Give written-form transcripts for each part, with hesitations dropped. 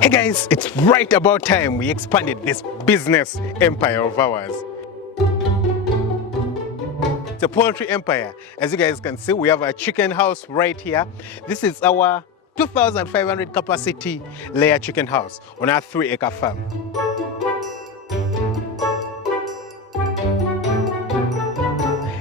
Hey guys, it's right about time we expanded this business empire of ours. It's a poultry empire. As you guys can see, we have a chicken house right here. This is our 2,500 capacity layer chicken house on our 3-acre farm.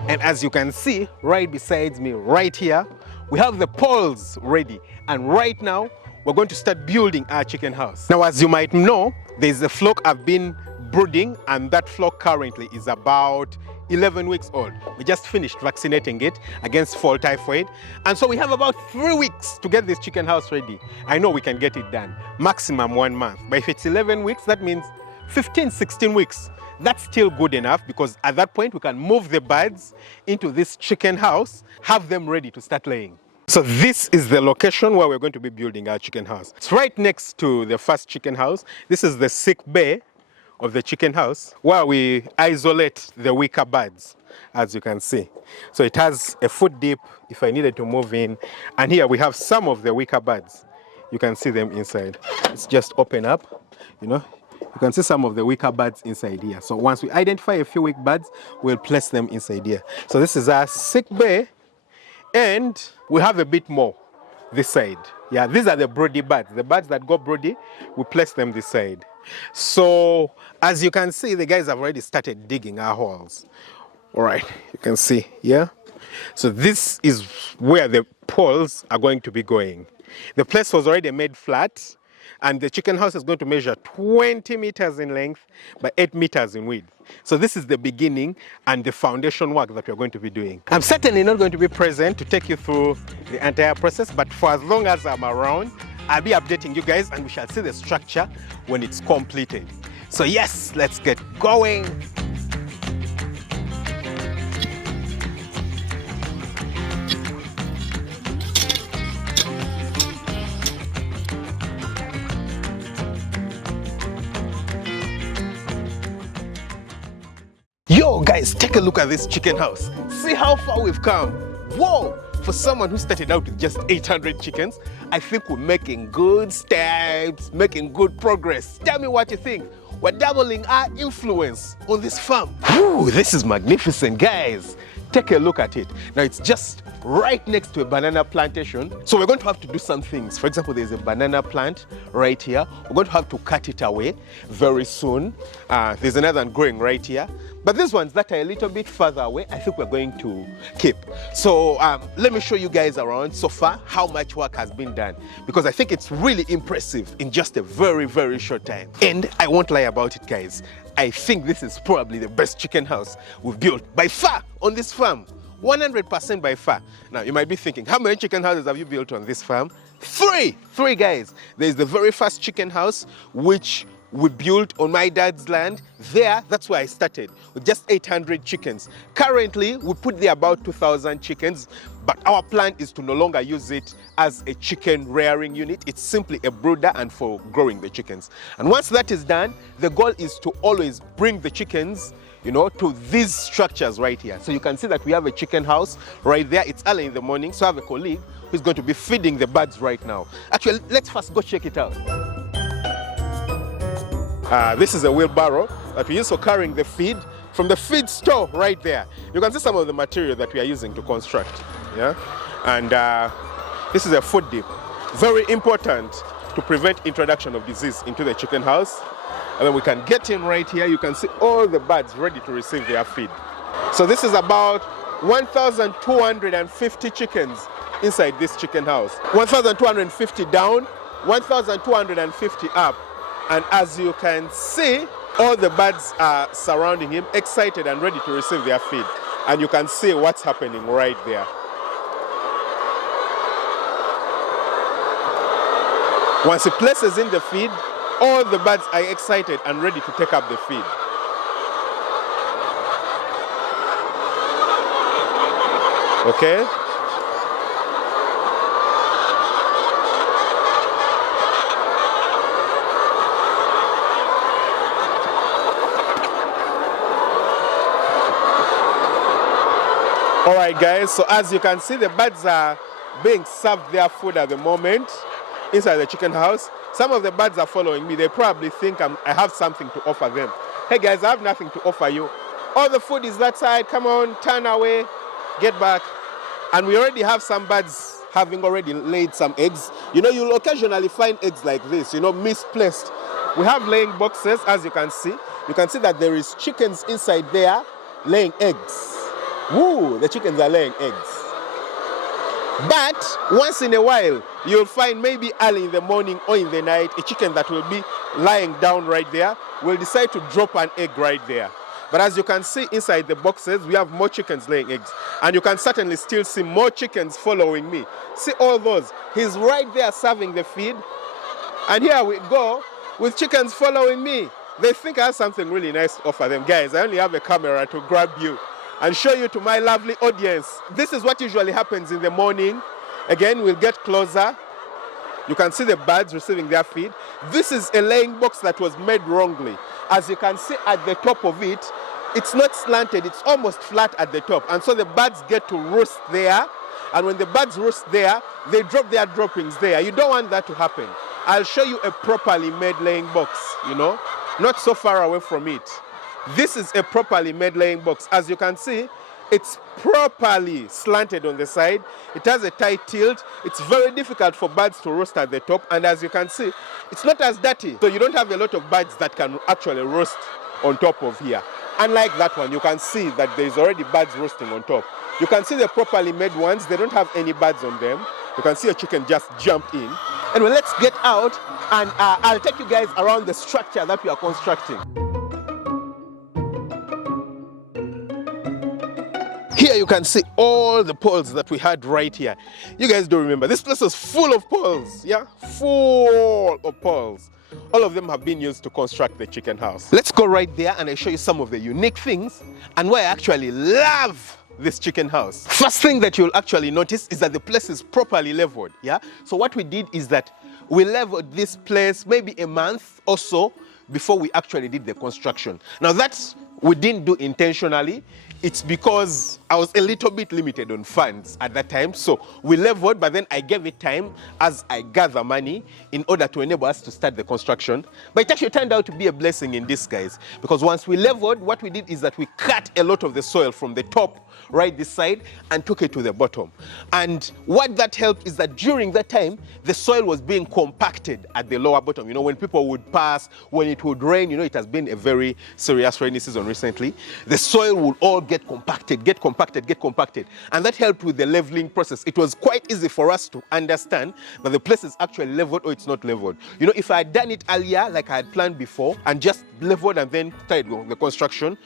And as you can see right beside me right here, we have the poles ready. And right now, we're going to start building our chicken house. Now, as you might know, there's a flock I've been brooding, and that flock currently is about 11 weeks old. We just finished vaccinating it against fall typhoid. And so we have about 3 weeks to get this chicken house ready. I know we can get it done, maximum 1 month. But if it's 11 weeks, that means 15, 16 weeks. That's still good enough, because at that point we can move the birds into this chicken house, have them ready to start laying. So this is the location where we're going to be building our chicken house. It's right next to the first chicken house. This is the sick bay of the chicken house where we isolate the weaker birds, as you can see. So it has a foot deep if I needed to move in. And here we have some of the weaker birds. You can see them inside. It's just open up, you know. You can see some of the weaker birds inside here. So once we identify a few weak birds, we'll place them inside here. So this is our sick bay. And we have a bit more this side. Yeah, these are the broody birds. The birds that go broody, we place them this side. So as you can see, the guys have already started digging our holes. All right, you can see here. So this is where the poles are going to be going. The place was already made flat, and the chicken house is going to measure 20 meters in length by 8 meters in width. So this is the beginning and the foundation work that we're going to be doing. I'm certainly not going to be present to take you through the entire process, but for as long as I'm around, I'll be updating you guys, and we shall see the structure when it's completed. So yes, let's get going. Yo guys, take a look at this chicken house. See how far we've come. Whoa! For someone who started out with just 800 chickens, I think we're making good steps, making good progress. Tell me what you think. We're doubling our influence on this farm. Ooh, this is magnificent, guys. Take a look at it. Now it's just right next to a banana plantation. So we're going to have to do some things. For example, there's a banana plant right here. We're going to have to cut it away very soon. There's another one growing right here. But these ones that are a little bit further away, I think we're going to keep. So let me show you guys around so far how much work has been done, because I think it's really impressive in just a very, very short time. And I won't lie about it, guys. I think this is probably the best chicken house we've built by far on this farm. 100% by far. Now, you might be thinking, how many chicken houses have you built on this farm? Three guys. There's the very first chicken house, which we built on my dad's land. That's where I started, with just 800 chickens. Currently, we put there about 2,000 chickens, but our plan is to no longer use it as a chicken rearing unit. It's simply a brooder and for growing the chickens. And once that is done, the goal is to always bring the chickens, you know, to these structures right here. So you can see that we have a chicken house right there. It's early in the morning, so I have a colleague who's going to be feeding the birds right now. Actually, let's first go check it out. This is a wheelbarrow that we use for carrying the feed from the feed store right there. You can see some of the material that we are using to construct. Yeah, and this is a food dip. Very important to prevent introduction of disease into the chicken house. And then we can get in right here. You can see all the birds ready to receive their feed. So this is about 1,250 chickens inside this chicken house. 1,250 down, 1,250 up. And as you can see, all the birds are surrounding him, excited and ready to receive their feed. And you can see what's happening right there. Once he places in the feed, all the birds are excited and ready to take up the feed. Okay? All right, guys, so as you can see, the birds are being served their food at the moment inside the chicken house. Some of the birds are following me. They probably think I have something to offer them. Hey guys, I have nothing to offer you. All the food is that side. Come on, turn away, get back. And we already have some birds having already laid some eggs. You know, you'll occasionally find eggs like this, you know, misplaced. We have laying boxes, as you can see. You can see that there is chickens inside there laying eggs. Woo, the chickens are laying eggs. But once in a while, you'll find maybe early in the morning or in the night, a chicken that will be lying down right there will decide to drop an egg right there. But as you can see inside the boxes, we have more chickens laying eggs. And you can certainly still see more chickens following me. See all those. He's right there serving the feed. And here we go with chickens following me. They think I have something really nice to offer them. Guys, I only have a camera to grab you and show you to my lovely audience. This is what usually happens in the morning. Again, we'll get closer. You can see the birds receiving their feed. This is a laying box that was made wrongly. As you can see at the top of it, it's not slanted, it's almost flat at the top. And so the birds get to roost there. And when the birds roost there, they drop their droppings there. You don't want that to happen. I'll show you a properly made laying box, you know, not so far away from it. This is a properly made laying box. As you can see, it's properly slanted on the side. It has a tight tilt. It's very difficult for birds to roast at the top. And as you can see, it's not as dirty. So you don't have a lot of birds that can actually roast on top of here. Unlike that one, you can see that there's already birds roasting on top. You can see the properly made ones. They don't have any birds on them. You can see a chicken just jump in. Anyway, let's get out and I'll take you guys around the structure that we are constructing. Here you can see all the poles that we had right here. You guys do remember, this place was full of poles, yeah? Full of poles. All of them have been used to construct the chicken house. Let's go right there and I'll show you some of the unique things and why I actually love this chicken house. First thing that you'll actually notice is that the place is properly leveled, yeah? So what we did is that we leveled this place maybe a month or so before we actually did the construction. Now that we didn't do intentionally. It's because I was a little bit limited on funds at that time. So we leveled, but then I gave it time as I gather money in order to enable us to start the construction. But it actually turned out to be a blessing in disguise, because once we leveled, what we did is that we cut a lot of the soil from the top, right this side, and took it to the bottom. And what that helped is that during that time, the soil was being compacted at the lower bottom. You know, when people would pass, when it would rain, you know, it has been a very serious rainy season recently, the soil would all get compacted. And that helped with the leveling process. It was quite easy for us to understand that the place is actually leveled or it's not leveled. You know, if I had done it earlier, like I had planned before, and just leveled and then started the construction,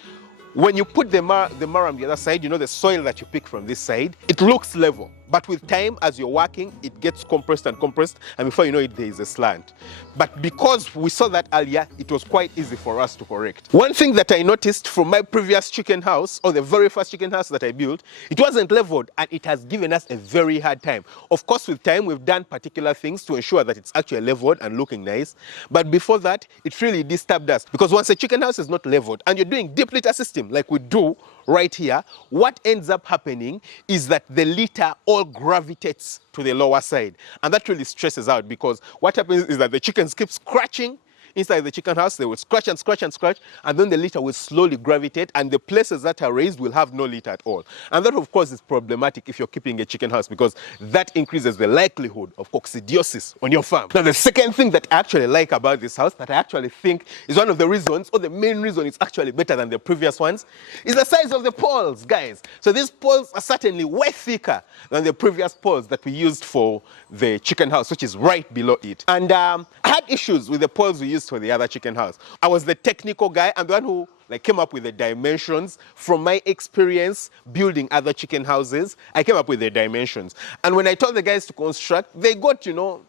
when you put the marram on the other side, you know, the soil that you pick from this side, it looks level. But with time, as you're working, it gets compressed, and before you know it, there is a slant. But because we saw that earlier, it was quite easy for us to correct. One thing that I noticed from my previous chicken house, or the very first chicken house that I built, it wasn't leveled, and it has given us a very hard time. Of course, with time, we've done particular things to ensure that it's actually leveled and looking nice. But before that, it really disturbed us, because once a chicken house is not leveled, and you're doing deep litter system like we do right here, what ends up happening is that the litter all gravitates to the lower side, and that really stresses out, because what happens is that the chickens keep scratching inside the chicken house. They will scratch and scratch and scratch, and then the litter will slowly gravitate, and the places that are raised will have no litter at all. And that, of course, is problematic if you're keeping a chicken house, because that increases the likelihood of coccidiosis on your farm. Now, the second thing that I actually like about this house, that I actually think is one of the reasons, or the main reason it's actually better than the previous ones, is the size of the poles, guys. So these poles are certainly way thicker than the previous poles that we used for the chicken house, which is right below it. And I had issues with the poles we used for the other chicken house. I was the technical guy and the one who came up with the dimensions. From my experience building other chicken houses, I came up with the dimensions. And when I told the guys to construct, they got, you know,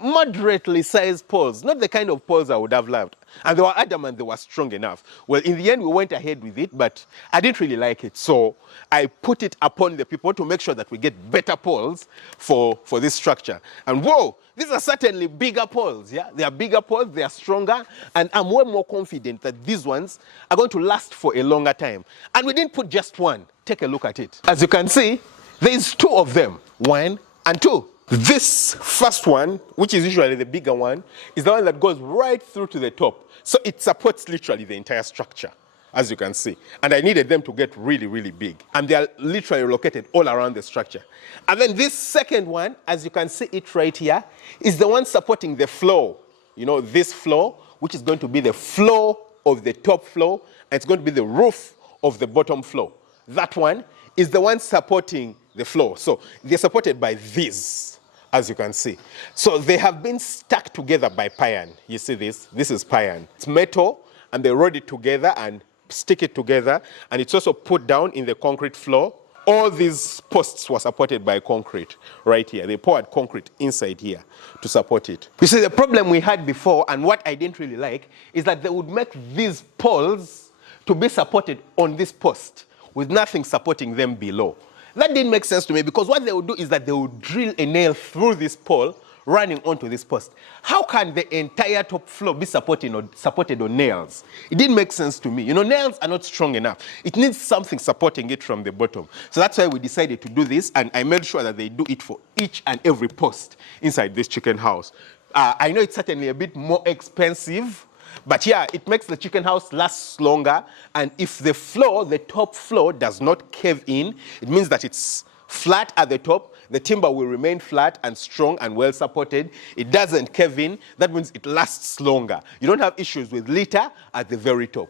moderately sized poles, not the kind of poles I would have loved. And they were adamant they were strong enough. Well, in the end, we went ahead with it, but I didn't really like it. So I put it upon the people to make sure that we get better poles for this structure. And whoa, these are certainly bigger poles, yeah? They are bigger poles, they are stronger, and I'm way more confident that these ones are going to last for a longer time. And we didn't put just one. Take a look at it. As you can see, there's two of them, 1 and 2. This first one, which is usually the bigger one, is the one that goes right through to the top. So it supports literally the entire structure, as you can see. And I needed them to get really, really big. And they are literally located all around the structure. And then this second one, as you can see it right here, is the one supporting the floor. You know, this floor, which is going to be the floor of the top floor, and it's going to be the roof of the bottom floor. That one is the one supporting the floor. So they're supported by these, as you can see. So they have been stuck together by pine. You see this? This is pine. It's metal, and they rod it together and stick it together, and it's also put down in the concrete floor. All these posts were supported by concrete right here. They poured concrete inside here to support it. You see, the problem we had before, and what I didn't really like, is that they would make these poles to be supported on this post with nothing supporting them below. That didn't make sense to me, because what they would do is that they would drill a nail through this pole running onto this post. How can the entire top floor be supported on nails? It didn't make sense to me. You know, nails are not strong enough. It needs something supporting it from the bottom. So that's why we decided to do this, and I made sure that they do it for each and every post inside this chicken house. I know it's certainly a bit more expensive, but yeah, it makes the chicken house last longer. And if the floor, the top floor, does not cave in, it means that it's flat at the top. The timber will remain flat and strong and well supported. It doesn't cave in. That means it lasts longer. You don't have issues with litter at the very top.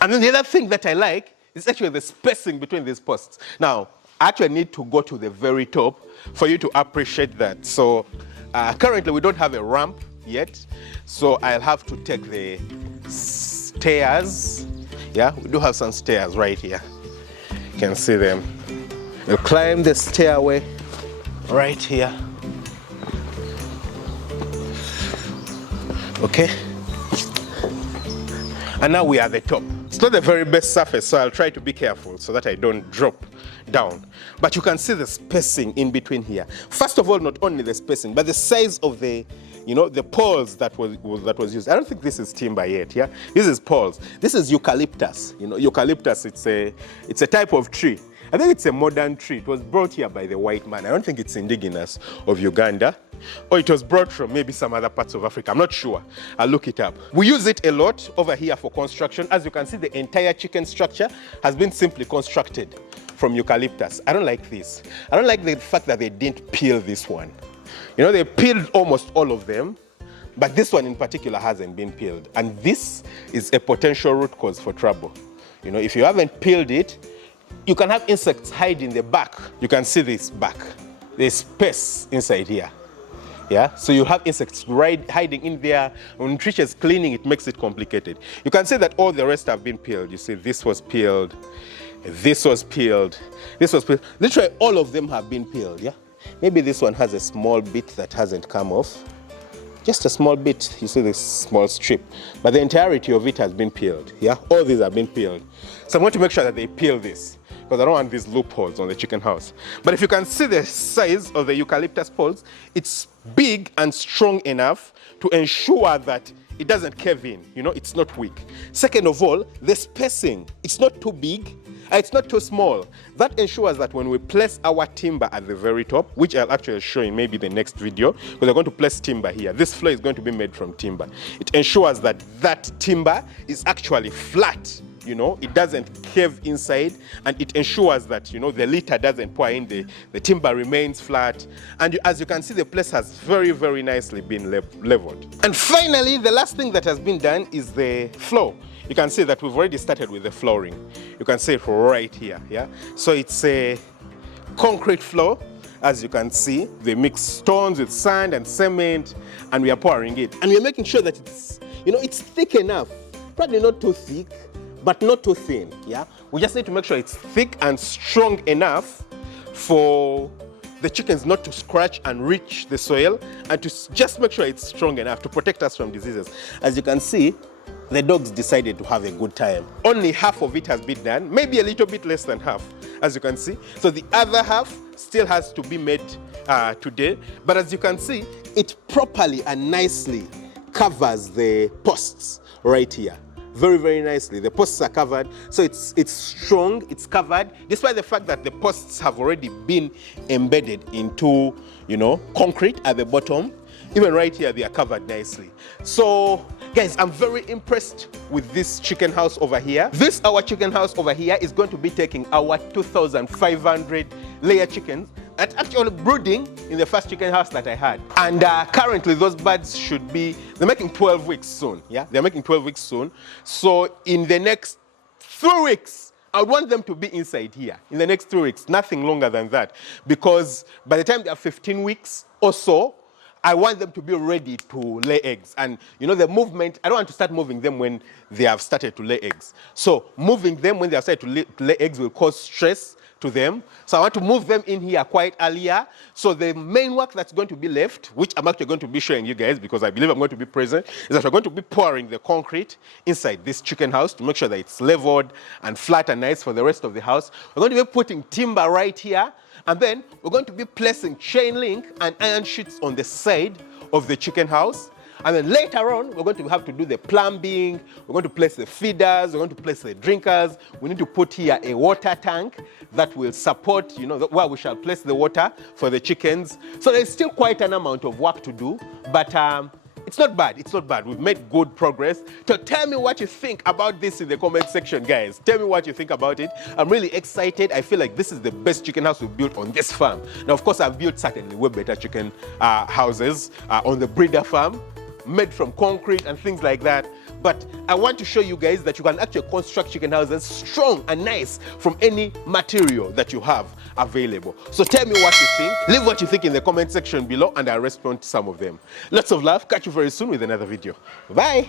And then the other thing that I like is actually the spacing between these posts. Now, I actually need to go to the very top for you to appreciate that. So currently we don't have a ramp yet, so I'll have to take the stairs. Yeah, we do have some stairs right here. You can see them. You'll climb the stairway right here. Okay. And now we are at the top. It's not the very best surface, so I'll try to be careful so that I don't drop down. But you can see the spacing in between here. First of all, not only the spacing, but the size of the, you know, the poles that was used. I don't think this is timber yet, yeah? This is poles. This is eucalyptus. You know, eucalyptus, it's a type of tree. I think it's a modern tree. It was brought here by the white man. I don't think it's indigenous of Uganda. Or it was brought from maybe some other parts of Africa. I'm not sure. I'll look it up. We use it a lot over here for construction. As you can see, the entire chicken structure has been simply constructed from eucalyptus. I don't like this. I don't like the fact that they didn't peel this one. You know, they peeled almost all of them, but this one in particular hasn't been peeled. And this is a potential root cause for trouble. You know, if you haven't peeled it, you can have insects hide in the back. You can see this back. There's space inside here. Yeah, so you have insects hiding in there. When Trish is cleaning, it makes it complicated. You can see that all the rest have been peeled. You see, this was peeled, this was peeled, this was peeled. Literally, all of them have been peeled. Yeah, maybe this one has a small bit that hasn't come off. Just a small bit. You see this small strip, but the entirety of it has been peeled. Yeah, all these have been peeled. So I'm going to make sure that they peel this, because I don't want these loopholes on the chicken house. But if you can see the size of the eucalyptus poles, it's big and strong enough to ensure that it doesn't cave in. You know, it's not weak. Second of all, the spacing, it's not too big, it's not too small. That ensures that when we place our timber at the very top, which I'll actually show in maybe the next video, because we're going to place timber here. This floor is going to be made from timber. It ensures that that timber is actually flat. You know, it doesn't cave inside, and it ensures that, you know, the litter doesn't pour in, the timber remains flat. And as you can see, the place has very, very nicely been leveled. And finally, the last thing that has been done is the floor. You can see that we've already started with the flooring. You can see it right here, yeah? So it's a concrete floor. As you can see, they mix stones with sand and cement, and we are pouring it. And we're making sure that it's, you know, it's thick enough. Probably not too thick, but not too thin, yeah? We just need to make sure it's thick and strong enough for the chickens not to scratch and reach the soil, and to just make sure it's strong enough to protect us from diseases. As you can see, the dogs decided to have a good time. Only half of it has been done, maybe a little bit less than half, as you can see. So the other half still has to be made today. But as you can see, it properly and nicely covers the posts right here. very, very nicely. The posts are covered, so it's strong, it's covered, despite the fact that the posts have already been embedded into, you know, concrete at the bottom. Even right here, they are covered nicely. So, guys, I'm very impressed with this chicken house over here. This, our chicken house over here, is going to be taking our 2,500 layer chickens and actually brooding in the first chicken house that I had. And currently, those birds should be, they're making 12 weeks soon, yeah? They're making 12 weeks soon. So, in the next 3 weeks, I want them to be inside here. In the next 3 weeks, nothing longer than that. Because by the time they are 15 weeks or so, I want them to be ready to lay eggs. And you know, the movement, I don't want to start moving them when they have started to lay eggs. So moving them when they have started to lay eggs will cause stress to them. So I want to move them in here quite earlier. So the main work that's going to be left, which I'm actually going to be showing you guys because I believe I'm going to be present, is that we're going to be pouring the concrete inside this chicken house to make sure that it's leveled and flat and nice for the rest of the house. We're going to be putting timber right here. And then we're going to be placing chain link and iron sheets on the side of the chicken house. And then later on, we're going to have to do the plumbing. We're going to place the feeders. We're going to place the drinkers. We need to put here a water tank that will support, you know, where we shall place the water for the chickens. So there's still quite an amount of work to do, but it's not bad. It's not bad. We've made good progress. So tell me what you think about this in the comment section, guys. Tell me what you think about it. I'm really excited. I feel like this is the best chicken house we've built on this farm. Now, of course, I've built certainly way better chicken houses on the breeder farm, made from concrete and things like that. But I want to show you guys that you can actually construct chicken houses strong and nice from any material that you have available. So tell me what you think. Leave what you think in the comment section below and I'll respond to some of them. Lots of love. Catch you very soon with another video. Bye.